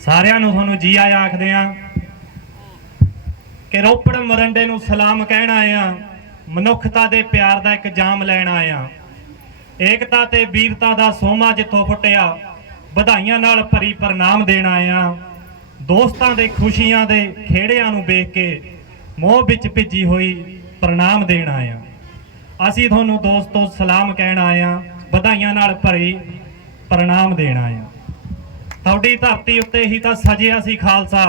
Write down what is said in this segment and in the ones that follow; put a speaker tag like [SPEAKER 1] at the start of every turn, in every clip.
[SPEAKER 1] ਸਾਰਿਆਂ ਨੂੰ ਤੁਹਾਨੂੰ ਜੀ ਆਇਆਂ ਆਖਦੇ ਆ ਕਿ ਰੋਪੜ ਮਰੰਡੇ ਨੂੰ ਸਲਾਮ ਕਹਿਣ ਆਏ ਆ, ਮਨੁੱਖਤਾ ਦੇ ਪਿਆਰ ਦਾ ਇੱਕ ਜਾਮ ਲੈਣ ਆਏ ਆ। ਏਕਤਾ ਤੇ ਵੀਰਤਾ ਦਾ ਸੋਮਾ ਜਿੱਥੋਂ ਫੁੱਟਿਆ, ਵਧਾਈਆਂ ਨਾਲ ਭਰੀ ਪ੍ਰਣਾਮ ਦੇਣ ਆਏ ਆ। ਦੋਸਤਾਂ ਦੇ ਖੁਸ਼ੀਆਂ ਦੇ ਖੇੜਿਆਂ ਨੂੰ ਵੇਖ ਕੇ ਮੋਹ ਵਿੱਚ ਭਿੱਜੀ ਹੋਈ ਪ੍ਰਣਾਮ ਦੇਣ ਆਏ ਆ। ਅਸੀਂ ਤੁਹਾਨੂੰ ਦੋਸਤੋ ਸਲਾਮ ਕਹਿਣ ਆਏ ਆ, ਵਧਾਈਆਂ ਨਾਲ ਭਰੀ ਪ੍ਰਣਾਮ ਦੇਣ ਆਏ ਆ। ਤੁਹਾਡੀ ਧਰਤੀ ਉੱਤੇ ਹੀ ਤਾਂ ਸਜਿਆ ਸੀ ਖਾਲਸਾ।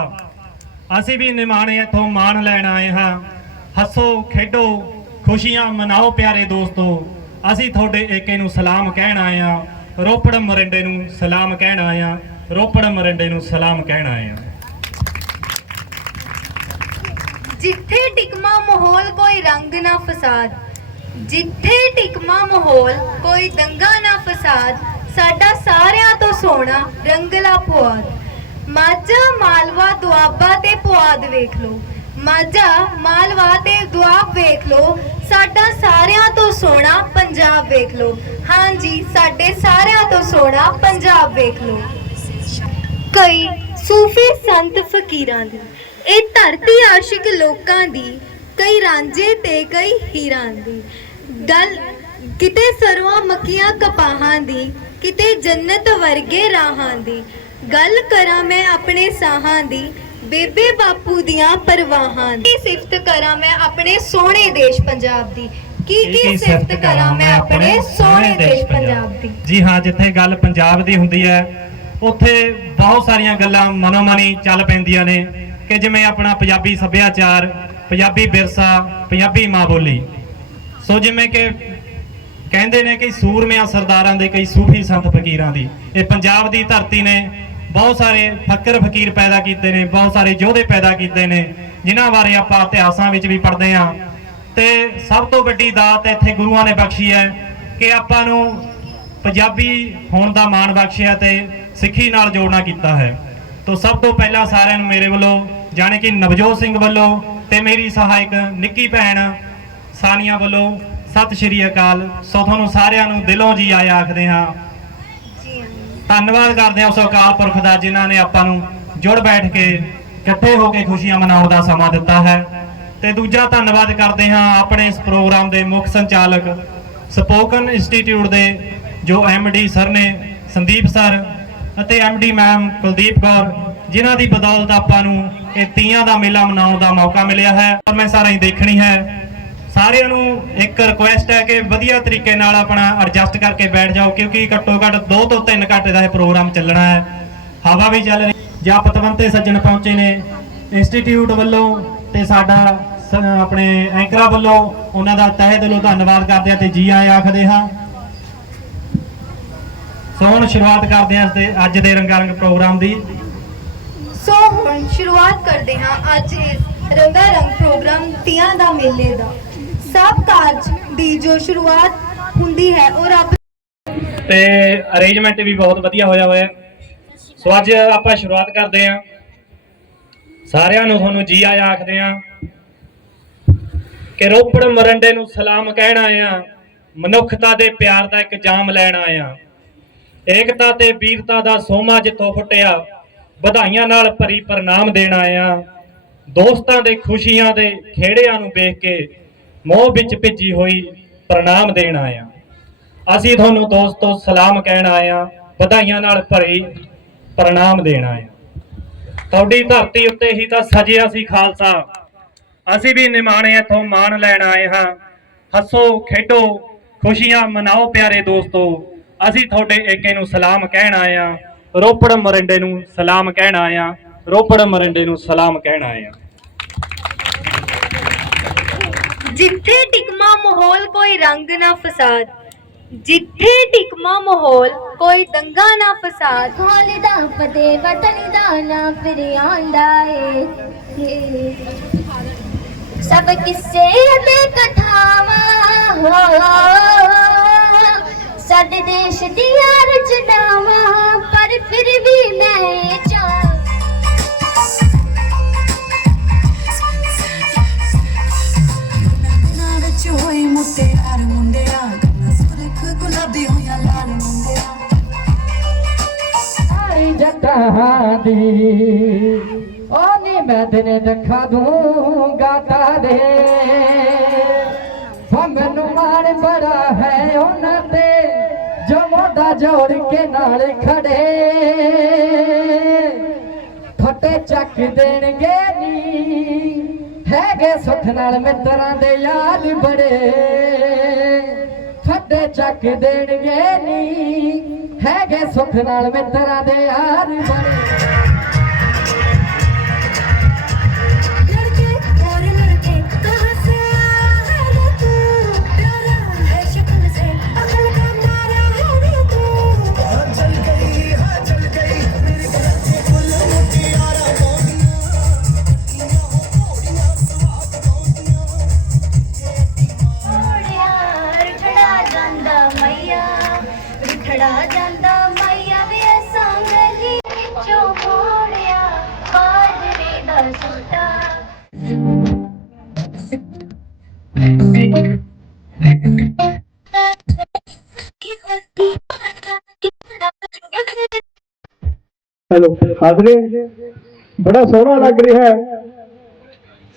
[SPEAKER 1] ਅਸੀਂ ਵੀ ਨਿਮਾਣੇ ਇੱਥੋਂ ਮਾਣ ਲੈਣ ਆਏ ਹਾਂ। ਹੱਸੋ, ਖੇਡੋ, ਖੁਸ਼ੀਆਂ ਮਨਾਓ ਪਿਆਰੇ ਦੋਸਤੋ। ਅਸੀਂ ਤੁਹਾਡੇ ਏਕੇ ਨੂੰ ਸਲਾਮ ਕਹਿਣ ਆਏ ਹਾਂ। ਰੋਪੜ ਮਰਿੰਡੇ ਨੂੰ ਸਲਾਮ ਕਹਿਣ ਆਏ ਹਾਂ। ਰੋਪੜ ਮਰਿੰਡੇ ਨੂੰ ਸਲਾਮ ਕਹਿਣ ਆਏ ਹਾਂ।
[SPEAKER 2] ਜਿੱਥੇ ਟਿਕਮਾ ਮਾਹੌਲ ਕੋਈ ਰੰਗ ਨਾ ਫਸਾਦ, ਜਿੱਥੇ ਟਿਕਮਾ ਮਾਹੌਲ ਕੋਈ ਦੰਗਾ ਨਾ ਫਸਾਦ ਸਾਡਾ ਸਾਰਿਆਂ ਤੋਂ ਸੋਹਣਾ ਰੰਗਲਾ ਪੁਆਧ। ਮਾਝਾ ਮਾਲਵਾ ਦੁਆਬਾ ਤੇ ਪੁਆਧ ਵੇਖ ਲਓ। ਮਾਝਾ ਮਾਲਵਾ ਤੇ ਦੁਆਬ ਵੇਖ ਲਓ। ਸਾਡਾ ਸਾਰਿਆਂ ਤੋਂ ਸੋਹਣਾ ਪੰਜਾਬ ਵੇਖ ਲਓ। ਹਾਂਜੀ, ਸਾਡੇ ਸਾਰਿਆਂ ਤੋਂ ਸੋਹਣਾ ਪੰਜਾਬ ਵੇਖ ਲਓ। ਕਈ ਸੂਫੀ ਸੰਤ ਫਕੀਰਾਂ ਦੀ, ਇਹ ਧਰਤੀ ਆਸ਼ਿਕ ਲੋਕਾਂ ਦੀ, ਕਈ ਰਾਂਝੇ ਤੇ ਕਈ ਹੀਰਾਂ ਦੀ। ਗੱਲ ਕਿਤੇ ਸਰਵਾ ਮੱਕੀਆਂ ਕਪਾਹਾਂ ਦੀ ਕਿਤੇ ਜੰਨਤ ਵਰਗੇ ਰਾਹਾਂ ਦੀ। ਗੱਲ ਕਰਾਂ ਮੈਂ ਆਪਣੇ ਸਾਹਾਂ ਦੀ ਬੇਬੇ ਬਾਪੂ ਦੀਆਂ ਪਰਵਾਹਾਂ ਦੀ। ਸਿਫਤ ਕਰਾਂ ਮੈਂ ਆਪਣੇ ਸੋਹਣੇ ਦੇਸ਼ ਪੰਜਾਬ ਦੀ? ਕੀ ਕੀ ਸਿਫਤ ਕਰਾਂ ਮੈਂ ਆਪਣੇ ਸੋਹਣੇ ਦੇਸ਼ ਪੰਜਾਬ ਦੀ?
[SPEAKER 1] ਜੀ ਹਾਂ ਜਿੱਥੇ ਗੱਲ ਪੰਜਾਬ ਦੀ ਹੁੰਦੀ ਹੈ ਉੱਥੇ ਬਹੁਤ ਸਾਰੀਆਂ ਗੱਲਾਂ ਮਨੋਮਨੀ ਚੱਲ ਪੈਂਦੀਆਂ ਨੇ ਕਿ ਜਿਵੇਂ ਆਪਣਾ ਪੰਜਾਬੀ ਸੱਭਿਆਚਾਰ ਪੰਜਾਬੀ ਵਿਰਸਾ ਪੰਜਾਬੀ ਮਾਂ ਬੋਲੀ। ਸੋ ਜਿਵੇਂ ਕਿ ਕਹਿੰਦੇ ਨੇ ਕਿ ਸੂਰਮਿਆਂ ਸਰਦਾਰਾਂ ਦੇ ਕਈ ਸੂਫੀ ਸੰਤ ਫਕੀਰਾਂ ਦੀ। ਇਹ ਪੰਜਾਬ ਦੀ ਧਰਤੀ ਨੇ ਬਹੁਤ ਸਾਰੇ ਫਕਰ ਫਕੀਰ ਪੈਦਾ ਕੀਤੇ ਨੇ, ਬਹੁਤ ਸਾਰੇ ਯੋਧੇ ਪੈਦਾ ਕੀਤੇ ਨੇ, ਜਿਨ੍ਹਾਂ ਬਾਰੇ ਆਪਾਂ ਇਤਿਹਾਸਾਂ ਵਿੱਚ ਵੀ ਪੜ੍ਹਦੇ ਹਾਂ। ਤੇ ਸਭ ਤੋਂ ਵੱਡੀ ਦਾਤ ਇੱਥੇ ਗੁਰੂਆਂ ਨੇ ਬਖਸ਼ੀ ਹੈ ਕਿ ਆਪਾਂ ਨੂੰ ਪੰਜਾਬੀ ਹੋਣ ਦਾ ਮਾਣ ਬਖਸ਼ਿਆ ਤੇ ਸਿੱਖੀ ਨਾਲ ਜੋੜਨਾ ਕੀਤਾ ਹੈ। ਤੋਂ ਸਭ ਤੋਂ ਪਹਿਲਾਂ ਸਾਰਿਆਂ ਨੂੰ ਮੇਰੇ ਵੱਲੋਂ, ਜਾਣੇ ਕਿ ਨਵਜੋਤ ਸਿੰਘ ਵੱਲੋਂ ਤੇ ਮੇਰੀ ਸਹਾਇਕ ਨਿੱਕੀ ਭੈਣ ਸਾਨੀਆ ਵੱਲੋਂ ਸਤਿ ਸ਼੍ਰੀ ਅਕਾਲ। ਸੋ ਤੁਹਾਨੂੰ ਸਾਰਿਆਂ ਨੂੰ ਦਿਲੋਂ ਜੀ ਆਇਆਂ ਆਖਦੇ ਹਾਂ। ਧੰਨਵਾਦ ਕਰਦੇ ਹਾਂ ਉਸ ਅਕਾਲ ਪੁਰਖ ਦਾ ਜਿਨ੍ਹਾਂ ਨੇ ਆਪਾਂ ਨੂੰ ਜੁੜ ਬੈਠ ਕੇ ਇਕੱਠੇ ਹੋ ਕੇ ਖੁਸ਼ੀਆਂ ਮਨਾਉਣ ਦਾ ਸਮਾਂ ਦਿੱਤਾ ਹੈ। ਤੇ ਦੂਜਾ ਧੰਨਵਾਦ ਕਰਦੇ ਹਾਂ ਆਪਣੇ ਇਸ ਪ੍ਰੋਗਰਾਮ ਦੇ ਮੁੱਖ ਸੰਚਾਲਕ ਸਪੋਕਨ ਇੰਸਟੀਚਿਊਟ ਦੇ ਜੋ ਡੀ ਸਰ ਨੇ ਸੰਦੀਪ ਸਰ ਅਤੇ ਡੀ ਮੈਮ ਕੁਲਦੀਪ ਕੌਰ ਜਿਨ੍ਹਾਂ ਦੀ ਬਦੌਲਤ ਆਪਾਂ ਨੂੰ ਇਹ ਤੀਆਂ ਦਾ ਮੇਲਾ ਮਨਾਉਣ ਦਾ ਮੌਕਾ ਮਿਲਿਆ ਹੈ। ਔਰ ਮੈਂ ਸਾਰਾ ਹੀ ਦੇਖਣੀ ਹੈ ਸਾਰਿਆਂ ਨੂੰ ਇੱਕ ਰਿਕੁਐਸਟ ਹੈ ਕਿ ਵਧੀਆ ਤਰੀਕੇ ਨਾਲ ਆਪਣਾ ਐਡਜਸਟ ਕਰਕੇ ਬੈਠ ਜਾਓ, ਕਿਉਂਕਿ ਘੱਟੋ ਘੱਟ 2 ਤੋਂ 3 ਘੰਟੇ ਦਾ ਇਹ ਪ੍ਰੋਗਰਾਮ ਚੱਲਣਾ ਹੈ। ਹਵਾ ਵੀ ਚੱਲ ਰਹੀ, ਜਾਂ ਪਤਵੰਤੇ ਸੱਜਣ ਪਹੁੰਚੇ ਨੇ। ਇੰਸਟੀਚਿਊਟ ਵੱਲੋਂ ਤੇ ਸਾਡਾ ਆਪਣੇ ਐਂਕਰਾਂ ਵੱਲੋਂ ਉਹਨਾਂ ਦਾ ਤਹਿ ਦਿਲੋਂ ਧੰਨਵਾਦ ਕਰਦੇ ਹਾਂ ਤੇ ਜੀ ਆਏ ਆਖਦੇ ਹਾਂ। ਸੋ ਹੁਣ ਸ਼ੁਰੂਆਤ ਕਰਦੇ ਹਾਂ ਅੱਜ ਦੇ ਰੰਗਾਰੰਗ ਪ੍ਰੋਗਰਾਮ ਦੀ।
[SPEAKER 2] ਸੋ ਹੁਣ ਸ਼ੁਰੂਆਤ ਕਰਦੇ ਹਾਂ ਅੱਜ ਇਸ ਰੰਗਾ ਪ੍ਰੋਗਰਾਮ ਤੀਆਂ ਦਾ ਮੇਲੇ ਦਾ। ਸਭ ਕਾਰਜ ਦੀ ਜੋ ਸ਼ੁਰੂਆਤ ਹੁੰਦੀ ਹੈ, ਉਹ ਰੱਬ
[SPEAKER 1] ਤੇ ਅਰੇਂਜਮੈਂਟ ਵੀ ਬਹੁਤ ਵਧੀਆ ਹੋਇਆ ਹੋਇਆ। ਸੋ ਅੱਜ ਆਪਾਂ ਸ਼ੁਰੂਆਤ ਕਰਦੇ ਹਾਂ। ਸਾਰਿਆਂ ਨੂੰ ਤੁਹਾਨੂੰ ਜੀ ਆਇਆਂ ਆਖਦੇ ਹਾਂ ਕਿ ਰੋਪੜ ਮਰੰਡੇ ਨੂੰ ਸਲਾਮ ਕਹਿਣ ਆਏ ਮਨੁੱਖਤਾ ਦੇ ਪਿਆਰ ਦਾ ਇੱਕ ਜਾਮ ਲੈਣ ਆਏ ਏਕਤਾ ਤੇ ਵੀਰਤਾ ਦਾ ਸੋਮਾ ਜਿੱਥੋਂ ਫੁੱਟਿਆ, ਵਧਾਈਆਂ ਨਾਲ ਭਰੀ ਪ੍ਰਣਾਮ ਦੇਣ ਆਏ ਆ ਦੋਸਤਾਂ ਦੇ ਖੁਸ਼ੀਆਂ ਦੇ ਖੇੜਿਆਂ ਨੂੰ ਵੇਖ ਕੇ ਮੋਹ ਵਿੱਚ ਭਿੱਜੀ ਹੋਈ ਪ੍ਰਣਾਮ ਦੇਣ ਆਇਆ। ਅਸੀਂ ਤੁਹਾਨੂੰ ਦੋਸਤੋ ਸਲਾਮ ਕਹਿਣ ਆਏ ਆ ਵਧਾਈਆਂ ਨਾਲ ਭਰੀ ਪ੍ਰਣਾਮ ਦੇਣ ਆਇਆ। ਤੁਹਾਡੀ ਧਰਤੀ ਉੱਤੇ ਹੀ ਤਾਂ ਸਜਿਆ ਸੀ ਖਾਲਸਾ। ਅਸੀਂ ਵੀ ਨਿਮਾਣੇ ਇੱਥੋਂ ਮਾਣ ਲੈਣ ਆਏ ਹਾਂ। ਹੱਸੋ, ਖੇਡੋ, ਖੁਸ਼ੀਆਂ ਮਨਾਓ ਪਿਆਰੇ ਦੋਸਤੋ। ਅਸੀਂ ਤੁਹਾਡੇ ਏਕੇ ਨੂੰ ਸਲਾਮ ਕਹਿਣ ਆਏ ਆ ਰੋਪੜ ਮਰਿੰਡੇ ਨੂੰ ਸਲਾਮ ਕਹਿਣ ਆਏ ਆ ਰੋਪੜ ਮਰਿੰਡੇ ਨੂੰ ਸਲਾਮ ਕਹਿਣ ਆਏ ਆ
[SPEAKER 2] ਜਿੱਥੇ ਟਿਕਮਾ ਮਾਹੌਲ ਕੋਈ ਰੰਗ ਨਾ ਫਸਾਦ, ਜਿੱਥੇ ਟਿਕਮਾ ਮਾਹੌਲ ਕੋਈ ਦੰਗਾ ਨਾ ਫਸਾਦ।
[SPEAKER 3] ਹੋਲੀ ਦਾ ਫਤਿਹ ਵਤਨ ਦਾ ਨਾ ਫਿਰ ਆਉਂਦਾ ਏ। ਸਭ ਕਿੱਸੇ ਤੇ ਕਥਾਵਾਂ ਹੋ ਸਾਡੇ ਦੇਸ਼ ਦੀਆਂ ਰਚਨਾਵਾਂ, ਪਰ ਫਿਰ ਵੀ ਮੈਂ ਚਾਹ।
[SPEAKER 4] ਸੁਰਖ
[SPEAKER 5] ਦੀ ਉਹ ਨੀ ਮੈਂ ਦਿਨੇ ਦਿਖਾ ਦੂੰਗਾ ਤਾਰੇ ਮੈਨੂੰ ਮਾਣ ਬੜਾ ਹੈ ਉਹਨਾਂ ਤੇ, ਜੋ ਮੋਢਾ ਜੋੜ ਕੇ ਨਾਲ ਖੜੇ। ਫੱਟੇ ਚੱਕ ਦੇਣਗੇ ਨੀ, ਹੈਗੇ ਸੁੱਖ ਨਾਲ ਮਿੱਤਰਾਂ ਦੇ ਯਾਦ ਬੜੇ। ਫੱਟੇ ਚੱਕ ਦੇਣਗੇ ਨੀ। ਹੈਗੇ ਸੁੱਖ ਨਾਲ ਮਿੱਤਰਾਂ ਦੇ ਯਾਦ ਬੜੇ
[SPEAKER 3] ਰੁਠੜਾ ਜਾਂਦਾ ਮਈਆ ਵੇ ਸੰਗਲੀ ਵਿੱਚੋਂ ਮੋੜਿਆ ਬਾਜਰੇ ਦਾ ਸੂਟਾ।
[SPEAKER 6] ਹੈਲੋ ਹਾਜ਼ਰੇ ਬੜਾ ਸੋਹਣਾ ਲੱਗ ਰਿਹਾ ਹੈ।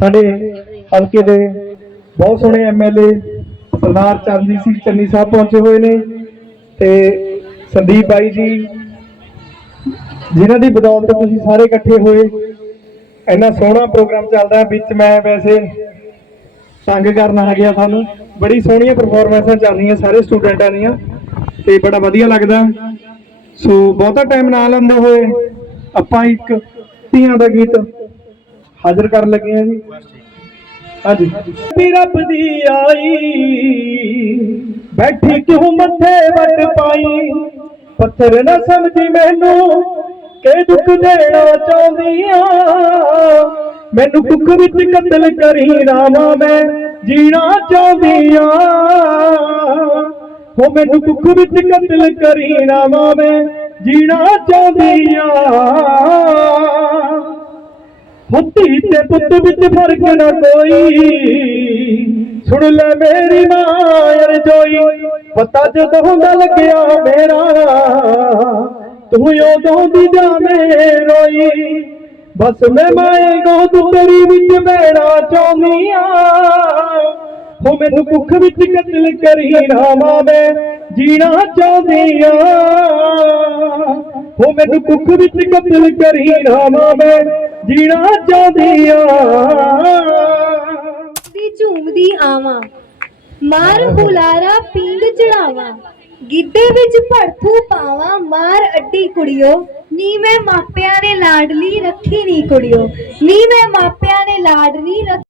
[SPEAKER 6] ਸਾਡੇ ਹਲਕੇ ਦੇ ਬਹੁਤ ਸੋਹਣੇ ਐਮਐਲਏ ਸਰਦਾਰ ਚਰਨਜੀਤ ਸਿੰਘ ਚੰਨੀ ਸਾਹਿਬ ਪਹੁੰਚੇ ਹੋਏ ਨੇ ਤੇ ਸੰਦੀਪ ਬਾਈ ਜੀ, ਜਿਨ੍ਹਾਂ ਦੀ ਬਦੌਲਤ ਤੁਸੀਂ ਸਾਰੇ ਇਕੱਠੇ ਹੋਏ। ਇੰਨਾ ਸੋਹਣਾ ਪ੍ਰੋਗਰਾਮ ਚੱਲਦਾ ਵਿੱਚ ਮੈਂ ਵੈਸੇ ਤੰਗ ਕਰਨ ਆ ਗਿਆ ਤੁਹਾਨੂੰ। ਬੜੀ ਸੋਹਣੀਆਂ ਪਰਫਾਰਮੈਂਸਾਂ ਚੱਲ ਰਹੀਆਂ ਸਾਰੇ ਸਟੂਡੈਂਟਾਂ ਦੀਆਂ, ਤੇ ਬੜਾ ਵਧੀਆ ਲੱਗਦਾ। ਸੋ ਬਹੁਤਾ ਟਾਈਮ ਨਾ ਲੈਂਦੇ ਹੋਏ ਆਪਾਂ ਇੱਕ ਧੀਆਂ ਦਾ ਗੀਤ ਹਾਜ਼ਰ ਕਰਨ ਲੱਗੇ ਹਾਂ ਜੀ। ਹਾਂਜੀ। ਵੀ ਰੱਬ ਦੀ ਆਈ, ਬੈਠੀ ਕਿਉਂ ਮੱਥੇ ਵੱਟ ਪਾਈ? ਪੱਥਰ ਨਾ ਸਮਝੀ ਮੈਨੂੰ ਕਿ ਦੁੱਖ ਦੇਣਾ ਚਾਹੁੰਦੀ ਆ ਮੈਨੂੰ ਕੁੱਖ ਵਿੱਚ ਕਤਲ ਕਰੀ ਰਾਮਾ ਮੈਂ ਜੀਣਾ ਚਾਹੁੰਦੀ ਆ ਹੋ ਮੈਨੂੰ ਕੁੱਖ ਵਿੱਚ ਕਤਲ ਕਰੀ ਰਾਮਾ ਮੈਂ ਜੀਣਾ ਚਾਹੁੰਦੀ ਆ ਹੁੱਤੀ ਤੇ ਪੁੱਤ ਵਿੱਚ ਫ਼ਰਕ ਨਾ ਕੋਈ। ਸੁਣ ਲੈ ਮੇਰੀ ਮਾਂ ਅਰਜੋਈ ਪਤਾ ਜਦੋਂ ਹੁੰਦਾ ਲੱਗਿਆ ਮੇਰਾ ਤੂੰ ਉਦੋਂ ਦੀ ਜਾਵੇਂ ਰੋਈ। ਬਸ ਮੈਂ ਮਾਏ ਗੋਦ ਤੇਰੀ ਵਿੱਚ ਮੇਰਾ ਚਾਹੁੰਦੀ ਆ। ਹੋ ਮੈਨੂੰ ਕੁੱਖ ਵਿੱਚ ਕਤਲ ਕਰੀ ਰਾਮਾ ਮੈਂ ਜੀਣਾ ਚਾਹੁੰਦੀ ਆ। ਹੋ ਮੈਨੂੰ ਕੁੱਖ ਵਿੱਚ ਕਤਲ ਕਰੀ ਰਾਮਾ ਮੈਂ ਜੀਣਾ ਚਾਹੁੰਦੀ ਆ।
[SPEAKER 2] ਆਵਾਂ ਮਾਰ ਹੁਲਾਰਾ ਪਿੰਗ ਚੜਾਵਾਂ। ਗਿੱਧੇ ਵਿੱਚ ਭੜਥੂ ਪਾਵਾਂ। ਮਾਰ ਅੱਡੀ ਕੁੜਿਓ। ਨੀ ਮੈਂ ਮਾਪਿਆਂ ਨੇ ਲਾਡਲੀ ਰੱਖੀ ਨੀ ਕੁੜਿਓ। ਨੀ ਮੈਂ ਮਾਪਿਆਂ ਨੇ ਲਾਡਲੀ ਰੱਖੀ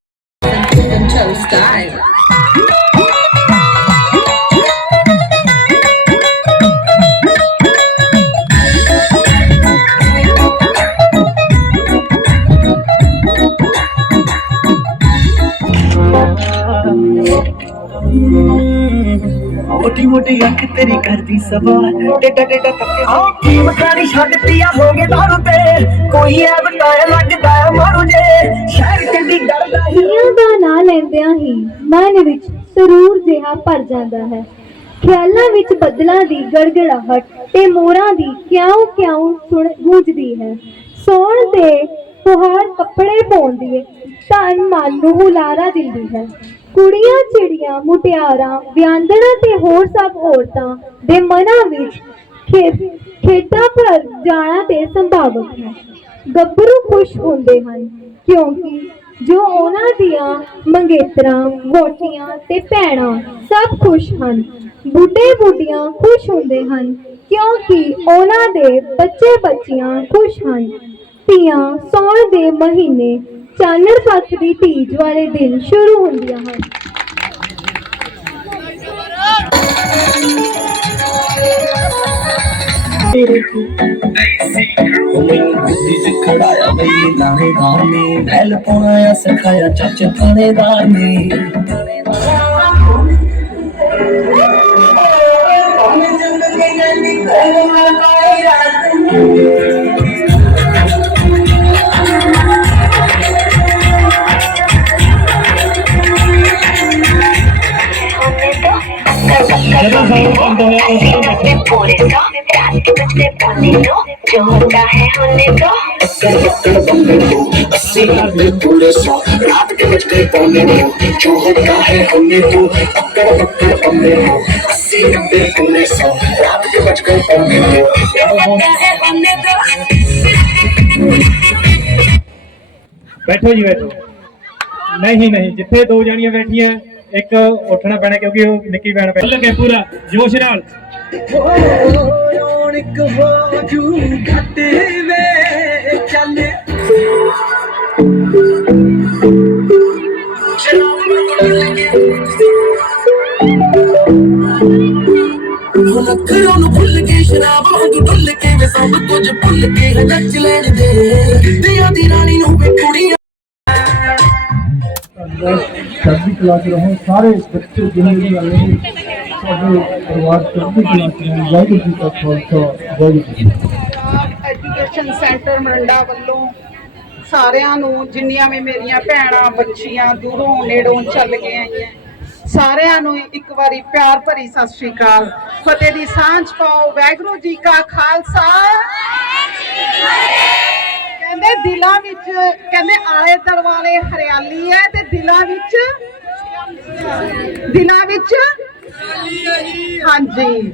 [SPEAKER 7] ਮੋਟੀ ਮੋਟੀ ਅੱਖ ਤੇਰੀ ਕਰਦੀ ਸਵਾਲ ਟੇਡਾ ਟੇਡਾ ਤੱਕੇ ਹਾਂ ਕੀ ਮਕਾਨੀ ਛੱਡ ਪਿਆ ਹੋ ਗਏ ਦਾਰੂ ਤੇ ਕੋਈ ਐ ਬਟਾਇਆ ਲੱਗਦਾ ਹੈ ਮਾਰੂ ਜੇ। ਸ਼ਹਿਰ ਕਿੱਡੀ ਡਰਦਾ ਹੀ
[SPEAKER 2] ਹੀਆਂ ਦਾ ਨਾਂ ਲੈਂਦਿਆਂ ਹੀ ਮਨ ਵਿੱਚ ਸਰੂਰ ਜਿਹਾ ਭਰ ਜਾਂਦਾ ਹੈ। ਖਿਆਲਾਂ ਵਿੱਚ ਬੱਦਲਾਂ ਦੀ ਗੜਗੜਾਹਟ ਤੇ ਮੋਰਾਂ ਦੀ ਕਿਉਂ ਕਿਉਂ ਸੁਣ ਗੂੰਜਦੀ ਹੈ। ਸੌਣ ਦੇ ਫੁਹਾਰ ਕੱਪੜੇ ਪਾਉਂਦੀ ਹੈ ਤਨ ਮਨ ਨੂੰ ਹੁਲਾਰਾ ਦਿੰਦੀ ਹੈ। ਕੁੜੀਆਂ ਚਿੜੀਆਂ, ਮੁਟਿਆਰਾਂ, ਵਿਆਂਦੜਾਂ ਤੇ ਹੋਰ ਸਭ ਔਰਤਾਂ ਦੇ ਮਨਾਂ ਵਿੱਚ ਖੇਡਾਂ ਭਰ ਜਾਣਾ ਤੇ ਸੰਭਾਵਕ ਹੈ। ਗੱਭਰੂ ਖੁਸ਼ ਹੁੰਦੇ ਹਨ, ਕਿਉਂਕਿ ਜੋ ਉਹਨਾਂ ਦੀਆਂ ਮੰਗੇਤਰਾਂ ਵੋਟੀਆਂ ਤੇ ਭੈਣਾਂ ਸਭ ਖੁਸ਼ ਹਨ ਬੁੱਢੇ ਬੁੱਢੀਆਂ ਖੁਸ਼ ਹੁੰਦੇ ਹਨ, ਕਿਉਂਕਿ ਉਹਨਾਂ ਦੇ ਬੱਚੇ ਬੱਚੀਆਂ ਖੁਸ਼ ਹਨ। ਧੀਆਂ ਸੌਣ ਦੇ ਮਹੀਨੇ ਚਾਨਣ ਪੱਖ ਦੀ ਤੀਜ ਵਾਲੇ ਦਿਨ ਸ਼ੁਰੂ ਹੁੰਦੀਆਂ ਹਨ।
[SPEAKER 7] ਗੁੱਡੀ ਚ ਖੜਾਇਆ ਬਈ ਲਾਣੇਦਾਰ ਨੇ ਬੈਲ ਪਾਉਣਾ ਆ ਸਿਖਾਇਆ ਚਾਚੇ ਥਾਣੇਦਾਰ
[SPEAKER 8] eso me das que me esté poniendo जो होता है होने दो
[SPEAKER 7] अस्सी नब्बे पूरे सौ रात के बज गए पौने दो जो होता है हमने तो पकड़ पकड़ पन्ने दो अस्सी नब्बे पूरे सौ रात के बज गए पौने दो
[SPEAKER 8] जो होता है होने दो
[SPEAKER 1] ਬੈਠੋ ਜੀ ਬੈਠੋ ਨਹੀਂ ਨਹੀਂ ਜਿੱਥੇ ਦੋ ਜਣੀਆਂ ਬੈਠੀਆਂ ਇੱਕ ਉੱਠਣਾ ਪੈਣਾ ਕਿਉਂਕਿ ਉਹ ਨਿੱਕੀ ਭੈਣ ਪੈ ਲੱਗੇ ਪੂਰਾ ਜੋਸ਼ ਨਾਲ
[SPEAKER 7] ਰੌਣਕ ਹੋ ਜੂ ਘਟ ਵੇ, ਚੱਲ। ਲੱਖਾਂ ਨੂੰ ਭੁੱਲ ਕੇ, ਸ਼ਰਾਬ ਵਾਂਗ ਡੁੱਲ ਕੇ ਵੇ, ਸਭ ਕੁਝ ਭੁੱਲ ਕੇ ਨੱਚ ਲੈਣ ਦੇ। ਦਿਆਂ ਦੀ ਰਾਣੀ ਨੂੰ ਵੇ, ਕੁੜੀਆਂ
[SPEAKER 9] ਚੜ੍ਹਦੀ ਕਲਾ ਚ ਰਹੋ, ਸਾਰੇ ਬੱਚੇ ਜਿੰਨੇ ਵੀ ਆਏ ਸਾਡੇ ਪਰਿਵਾਰ ਚੜ੍ਹਦੀ ਕਲਾ ਚ ਵਾਹਿਗੁਰੂ ਜੀ ਕਾ ਖਾਲਸਾ, ਵਾਹਿਗੁਰੂ ਜੀ
[SPEAKER 10] ਐਜੂਕੇਸ਼ਨ ਸੈਂਟਰ ਮਰੰਡਾ ਵੱਲੋਂ ਸਾਰਿਆਂ ਨੂੰ, ਜਿੰਨੀਆਂ ਵੀ ਮੇਰੀਆਂ ਭੈਣਾਂ, ਬੱਚੀਆਂ, ਦੂਰੋਂ ਨੇੜੋਂ ਚੱਲ ਕੇ ਆਈਆਂ, ਸਾਰਿਆਂ ਨੂੰ ਇੱਕ ਵਾਰੀ ਪਿਆਰ ਭਰੀ ਸਤਿ ਸ਼੍ਰੀ ਅਕਾਲ। ਫਤਿਹ ਦੀ ਸਾਂਝ ਪਾਓ, ਵਾਹਿਗੁਰੂ ਜੀ ਕਾ ਖਾਲਸਾ। ਕਹਿੰਦੇ ਦਿਲਾਂ ਵਿੱਚ, ਕਹਿੰਦੇ ਆਲੇ ਦਰਵਾਲੇ ਹਰਿਆਲੀ ਹੈ ਤੇ ਦਿਲਾਂ ਵਿੱਚ ਦਿਲਾਂ ਵਿੱਚ ਹਾਂਜੀ।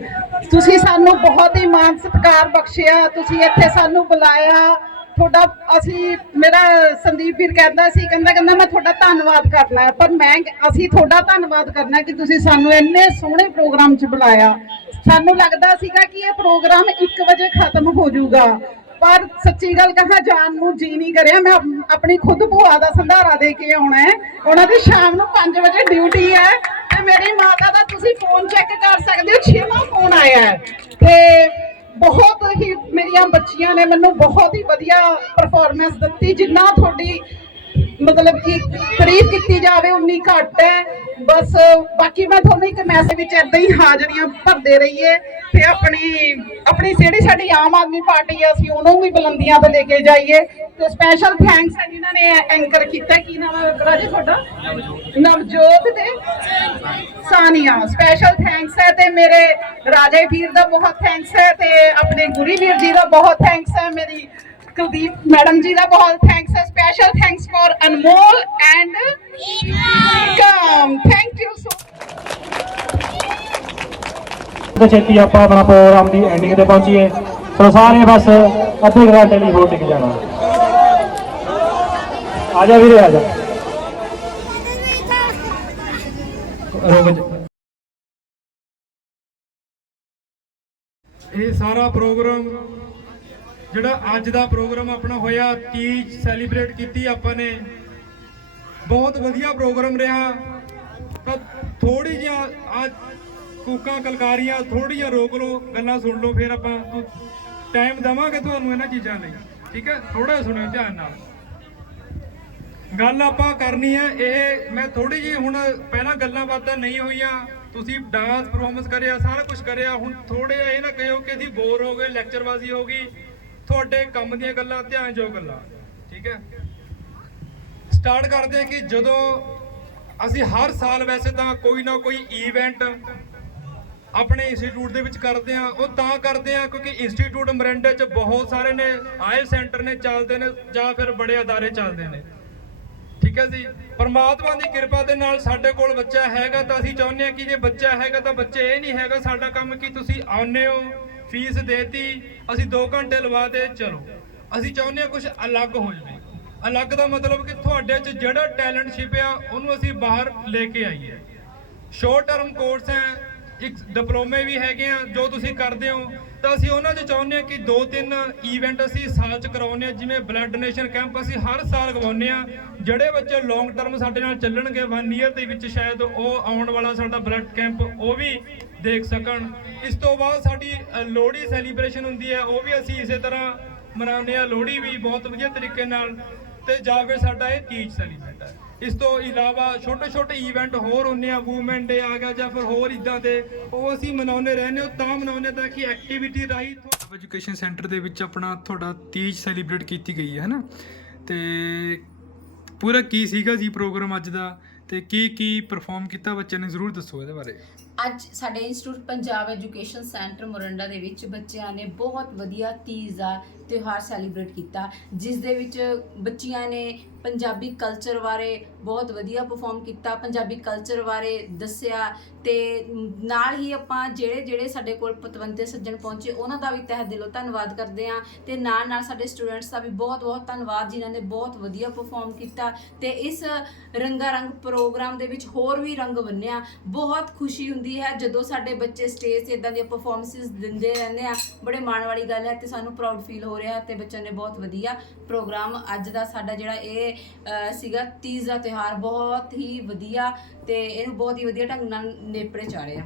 [SPEAKER 10] ਤੁਸੀਂ ਸਾਨੂੰ ਬਹੁਤ ਹੀ ਮਾਣ ਸਤਿਕਾਰ ਬਖਸ਼ਿਆ, ਤੁਸੀਂ ਇੱਥੇ ਸਾਨੂੰ ਬੁਲਾਇਆ। ਤੁਹਾਡਾ ਅਸੀਂ, ਮੇਰਾ ਸੰਦੀਪ ਵੀਰ ਕਹਿੰਦਾ ਸੀ, ਕਹਿੰਦਾ ਕਹਿੰਦਾ, ਮੈਂ ਤੁਹਾਡਾ ਧੰਨਵਾਦ ਕਰਨਾ ਹੈ, ਪਰ ਮੈਂ, ਅਸੀਂ ਤੁਹਾਡਾ ਧੰਨਵਾਦ ਕਰਨਾ ਕਿ ਤੁਸੀਂ ਸਾਨੂੰ ਇੰਨੇ ਸੋਹਣੇ ਪ੍ਰੋਗਰਾਮ 'ਚ ਬੁਲਾਇਆ। ਸਾਨੂੰ ਲੱਗਦਾ ਸੀਗਾ ਕਿ ਇਹ ਪ੍ਰੋਗਰਾਮ 1 ਵਜੇ ਖਤਮ ਹੋ ਜਾਊਗਾ, ਪਰ ਸੱਚੀ ਗੱਲ ਕਹਾਂ ਜਾਣ ਨੂੰ ਜੀ ਨਹੀਂ ਕਰਿਆ। ਮੈਂ ਆਪਣੀ ਖੁਦ ਭੂਆ ਦਾ ਸੰਧਾਰਾ ਦੇ ਕੇ ਆਉਣਾ ਹੈ। ਉਹਨਾਂ ਦੀ ਸ਼ਾਮ ਨੂੰ 5 ਵਜੇ ਡਿਊਟੀ ਹੈ। ਤੇ ਮੇਰੀ ਮਾਤਾ ਦਾ ਤੁਸੀਂ ਫੋਨ ਚੈੱਕ ਕਰ ਸਕਦੇ ਹੋ, ਛੇਵਾਂ ਫੋਨ ਆਇਆ ਹੈ। ਤੇ ਬਹੁਤ ਹੀ ਮੇਰੀਆਂ ਬੱਚੀਆਂ ਨੇ ਮੈਨੂੰ ਬਹੁਤ ਹੀ ਵਧੀਆ ਪਰਫਾਰਮੈਂਸ ਦਿੱਤੀ, ਜਿੰਨਾ ਤੁਹਾਡੀ ਮਤਲਬ ਕਿ ਤਾਰੀਫ ਕੀਤੀ ਜਾਵੇ, ਉਨੀ ਘੱਟ ਹੈ। ਬਸ ਬਾਕੀ ਮੈਂ ਤੁਹਾਨੂੰ ਇੱਕ ਮੈਸੇਜ ਵਿੱਚ ਏਦਾਂ ਹੀ ਹਾਜ਼ਰੀਆਂ ਭਰਦੇ ਰਹੀਏ ਤੇ ਆਪਣੀ ਆਪਣੀ ਜਿਹੜੀ ਸਾਡੀ ਆਮ ਆਦਮੀ ਪਾਰਟੀ ਹੈ ਅਸੀਂ ਉਹਨੂੰ ਵੀ ਬੁਲੰਦੀਆਂ ਤੇ ਲੈ ਕੇ ਜਾਈਏ। ਤੇ ਸਪੈਸ਼ਲ ਥੈਂਕਸ ਹੈ ਜਿਨ੍ਹਾਂ ਨੇ ਐਂਕਰ ਕੀਤਾ। ਕੀ ਨਾਮ ਹੈ ਰਾਜੇ ਤੁਹਾਡਾ? ਨਵਜੋਤ ਤੇ ਸਾਨੀਆ। ਸਪੈਸ਼ਲ ਥੈਂਕਸ ਹੈ ਤੇ ਮੇਰੇ ਰਾਜੇ ਵੀਰ ਦਾ ਬਹੁਤ ਥੈਂਕਸ ਹੈ ਤੇ ਆਪਣੇ ਗੁਰੀ ਵੀਰ ਜੀ ਦਾ ਬਹੁਤ ਥੈਂਕਸ ਹੈ। ਮੇਰੀ ਕੁਲਦੀਪ ਮੈਡਮ ਜੀ ਦਾ ਬਹੁਤ ਥੈਂਕਸ ਹੈ special thanks for Anmol and come thank you
[SPEAKER 1] so ਛੇਤੀ ਆਪਾਂ ਆਪਣਾ ਪ੍ਰੋਗਰਾਮ ਦੀ ਐਂਡਿੰਗ ਤੇ ਪਹੁੰਚੀਏ। ਸੋ ਸਾਰੇ ਬਸ ਅੱਧੇ ਘੰਟੇ ਲਈ ਹੋਰ ਟਿਕ ਜਾਣਾ। ਆ ਜਾ ਵੀਰੇ ਆ ਜਾ।
[SPEAKER 6] ਇਹ ਸਾਰਾ ਪ੍ਰੋਗਰਾਮ ਜਿਹੜਾ ਅੱਜ ਦਾ ਪ੍ਰੋਗਰਾਮ ਆਪਣਾ ਹੋਇਆ ਤੀਜ ਸੈਲੀਬ੍ਰੇਟ ਕੀਤੀ ਆਪਾਂ ਨੇ? ਬਹੁਤ ਵਧੀਆ ਪ੍ਰੋਗਰਾਮ ਰਿਹਾ। ਤਾਂ ਥੋੜੀ ਜਿਹਾ ਆ ਕੂਕਾਂ ਕਲਕਾਰੀਆਂ ਥੋੜੀਆਂ ਰੋਕ ਲਓ, ਗੱਲਾਂ ਸੁਣ ਲਓ, ਫਿਰ ਆਪਾਂ ਟਾਈਮ ਦਵਾਂਗੇ ਤੁਹਾਨੂੰ ਇਹਨਾਂ ਚੀਜ਼ਾਂ ਲਈ। ਠੀਕ ਹੈ? ਥੋੜਾ ਸੁਣਿਓ ਧਿਆਨ ਨਾਲ। ਗੱਲ ਆਪਾਂ ਕਰਨੀ ਹੈ, ਇਹ ਮੈਂ ਥੋੜੀ ਜੀ ਹੁਣ ਪਹਿਲਾਂ ਗੱਲਾਂ ਬਾਤਾਂ ਨਹੀਂ ਹੋਈਆਂ। ਤੁਸੀਂ ਡਾਂਸ ਪਰਫਾਰਮੈਂਸ ਕਰਿਆ, ਸਾਰਾ ਕੁਝ ਕਰਿਆ, ਹੁਣ ਥੋੜੇ ਇਹ ਨਾ ਕਹਿਓ ਕਿ ਅਸੀਂ ਬੋਰ ਹੋ ਗਏ ਲੈਕਚਰਬਾਜ਼ੀ ਹੋ ਗਈ। ਤੁਹਾਡੇ ਕੰਮ ਦੀਆਂ ਗੱਲਾਂ ਧਿਆਨ ਜੋ ਗੱਲਾਂ, ਠੀਕ ਹੈ? ਸਟਾਰਟ ਕਰਦੇ ਹਾਂ ਕਿ ਜਦੋਂ ਅਸੀਂ ਹਰ ਸਾਲ ਵੈਸੇ ਤਾਂ ਕੋਈ ਨਾ ਕੋਈ ਇਵੈਂਟ ਆਪਣੇ ਇੰਸਟੀਚਿਊਟ ਦੇ ਵਿੱਚ ਕਰਦੇ ਆ ਉਹ ਤਾਂ ਕਰਦੇ ਆ ਕਿਉਂਕਿ ਇੰਸਟੀਚਿਊਟ ਮਰਿੰਡੇ 'ਚ ਬਹੁਤ ਸਾਰੇ ਨੇ, ਆਏ ਸੈਂਟਰ ਨੇ, ਚੱਲਦੇ ਨੇ ਜਾਂ ਫਿਰ ਬੜੇ ਅਦਾਰੇ ਚੱਲਦੇ ਨੇ। ਠੀਕ ਹੈ ਜੀ? ਪਰਮਾਤਮਾ ਦੀ ਕਿਰਪਾ ਦੇ ਨਾਲ ਸਾਡੇ ਕੋਲ ਬੱਚਾ ਹੈਗਾ ਤਾਂ ਅਸੀਂ ਚਾਹੁੰਦੇ ਹਾਂ ਕਿ ਜੇ ਬੱਚਾ ਹੈਗਾ ਤਾਂ ਬੱਚੇ ਇਹ ਨਹੀਂ ਹੈਗਾ ਸਾਡਾ ਕੰਮ ਕਿ ਤੁਸੀਂ ਆਉਨੇ ਹੋ। ਫੀਸ ਦੇਤੀ, ਅਸੀਂ 2 ਘੰਟੇ ਲਵਾ ਦੇ ਚਲੋ। ਅਸੀਂ ਚਾਹੁੰਦੇ ਹਾਂ ਕੁਝ ਅਲੱਗ ਹੋ ਜਾਵੇ। ਅਲੱਗ ਦਾ ਮਤਲਬ ਕਿ ਤੁਹਾਡੇ 'ਚ ਜਿਹੜਾ ਟੈਲੈਂਟ ਛਿਪਿਆ, ਉਹਨੂੰ ਅਸੀਂ ਬਾਹਰ ਲੈ ਕੇ ਆਈਏ। ਸ਼ੋਰਟ ਟਰਮ ਕੋਰਸ ਹੈ, ਇੱਕ ਡਿਪਲੋਮੇ ਵੀ ਹੈਗੇ ਆ, ਜੋ ਤੁਸੀਂ ਕਰਦੇ ਹੋ। ਤਾਂ ਅਸੀਂ ਉਹਨਾਂ 'ਚ ਚਾਹੁੰਦੇ ਹਾਂ ਕਿ ਦੋ ਤਿੰਨ ਇਵੈਂਟ ਅਸੀਂ ਸਾਲ 'ਚ ਕਰਾਉਂਦੇ ਹਾਂ, ਜਿਵੇਂ ਬਲੱਡ ਡੋਨੇਸ਼ਨ ਕੈਂਪ ਅਸੀਂ ਹਰ ਸਾਲ ਕਰਵਾਉਂਦੇ ਆ ਜਿਹੜੇ ਬੱਚੇ ਲੌਂਗ ਟਰਮ ਸਾਡੇ ਨਾਲ ਚੱਲਣਗੇ 1 ਈਅਰ ਦੇ ਵਿੱਚ ਸ਼ਾਇਦ ਉਹ ਆਉਣ ਵਾਲਾ ਸਾਡਾ ਬਲੱਡ ਕੈਂਪ ਉਹ ਵੀ ਦੇਖ ਸਕਣ। ਇਸ ਤੋਂ ਬਾਅਦ ਸਾਡੀ ਲੋਹੜੀ ਸੈਲੀਬ੍ਰੇਸ਼ਨ ਹੁੰਦੀ ਹੈ, ਉਹ ਵੀ ਅਸੀਂ ਇਸੇ ਤਰ੍ਹਾਂ ਮਨਾਉਂਦੇ ਆ ਲੋਹੜੀ ਵੀ ਬਹੁਤ ਵਧੀਆ ਤਰੀਕੇ ਨਾਲ ਤੇ ਜਾ ਕੇ ਸਾਡਾ ਇਹ ਤੀਜ ਸੈਲੀਬ੍ਰੇਟ ਹੈ। ਇਸ ਤੋਂ ਇਲਾਵਾ ਛੋਟੇ ਛੋਟੇ ਇਵੈਂਟ ਹੋਰ ਹੁੰਦੇ ਆ ਵੂਮਨ ਡੇ ਆ ਗਿਆ ਜਾਂ ਫਿਰ ਹੋਰ ਇਦਾਂ ਦੇ ਉਹ ਅਸੀਂ ਮਨਾਉਂਦੇ ਰਹਿੰਦੇ ਹਾਂ ਤਾਂ ਮਨਾਉਂਦੇ ਤਾਂ ਕਿ ਐਕਟੀਵਿਟੀ ਰਾਹੀਂ ਐਜੂਕੇਸ਼ਨ ਸੈਂਟਰ ਦੇ ਵਿੱਚ ਆਪਣਾ ਤੁਹਾਡਾ ਤੀਜ ਸੈਲੀਬ੍ਰੇਟ ਕੀਤੀ ਗਈ ਹੈ ਹਨਾ ਤੇ ਪੂਰਾ ਕੀ ਸੀਗਾ ਜੀ ਪ੍ਰੋਗਰਾਮ ਅੱਜ ਦਾ ਤੇ ਕੀ ਕੀ ਪਰਫਾਰਮ ਕੀਤਾ ਬੱਚਿਆਂ ਨੇ? ਜ਼ਰੂਰ ਦੱਸੋ ਇਹਦੇ ਬਾਰੇ।
[SPEAKER 11] ਅੱਜ ਸਾਡੇ institute Punjab education centre Morinda ਦੇ ਵਿੱਚ ਬੱਚਿਆਂ ਨੇ ਬਹੁਤ ਵਧੀਆ ਤੀਜ ਦਾ ਤਿਉਹਾਰ ਸੈਲੀਬ੍ਰੇਟ ਕੀਤਾ ਜਿਸ ਦੇ ਵਿੱਚ ਬੱਚੀਆਂ ਨੇ ਪੰਜਾਬੀ ਕਲਚਰ ਬਾਰੇ ਬਹੁਤ ਵਧੀਆ ਪਰਫਾਰਮ ਕੀਤਾ, ਪੰਜਾਬੀ ਕਲਚਰ ਬਾਰੇ ਦੱਸਿਆ ਤੇ ਨਾਲ ਹੀ ਆਪਾਂ ਜਿਹੜੇ ਜਿਹੜੇ ਸਾਡੇ ਕੋਲ ਪਤਵੰਤੇ ਸੱਜਣ ਪਹੁੰਚੇ, ਉਹਨਾਂ ਦਾ ਵੀ ਤਹਿ ਦਿਲੋਂ ਧੰਨਵਾਦ ਕਰਦੇ ਹਾਂ ਤੇ ਨਾਲ ਨਾਲ ਸਾਡੇ ਸਟੂਡੈਂਟਸ ਦਾ ਵੀ ਬਹੁਤ ਬਹੁਤ ਧੰਨਵਾਦ ਜਿਨ੍ਹਾਂ ਨੇ ਬਹੁਤ ਵਧੀਆ ਪਰਫਾਰਮ ਕੀਤਾ ਤੇ ਇਸ ਰੰਗਾ ਰੰਗ ਪ੍ਰੋਗਰਾਮ ਦੇ ਵਿੱਚ ਹੋਰ ਵੀ ਰੰਗ ਬੰਨਿਆ, ਬਹੁਤ ਖੁਸ਼ੀ ਹੁੰਦੀ ਹੈ ਜਦੋਂ ਸਾਡੇ ਬੱਚੇ ਸਟੇਜ ਤੇ ਇਦਾਂ ਦੀਆਂ ਪਰਫਾਰਮੈਂਸਿਸ ਦਿੰਦੇ ਰਹਿੰਦੇ ਆ, ਬੜੇ ਮਾਣ ਵਾਲੀ ਗੱਲ ਹੈ ਤੇ ਸਾਨੂੰ ਪ੍ਰਾਊਡ ਫੀਲ ਹੋ ਰਿਹਾ ਹੈ ਤੇ ਬੱਚਿਆਂ ਨੇ ਬਹੁਤ ਵਧੀਆ ਪ੍ਰੋਗਰਾਮ ਅੱਜ ਦਾ ਸਾਡਾ ਜਿਹੜਾ ਇਹ ਅਹ, ਸੀਗਾ ਤੀਜ ਦਾ ਤਿਉਹਾਰ ਬਹੁਤ ਹੀ ਵਧੀਆ ਤੇ ਇਹਨੂੰ ਬਹੁਤ ਹੀ ਵਧੀਆ ਢੰਗ ਨਾਲ ਨੇਪਰੇ ਚਾੜਿਆ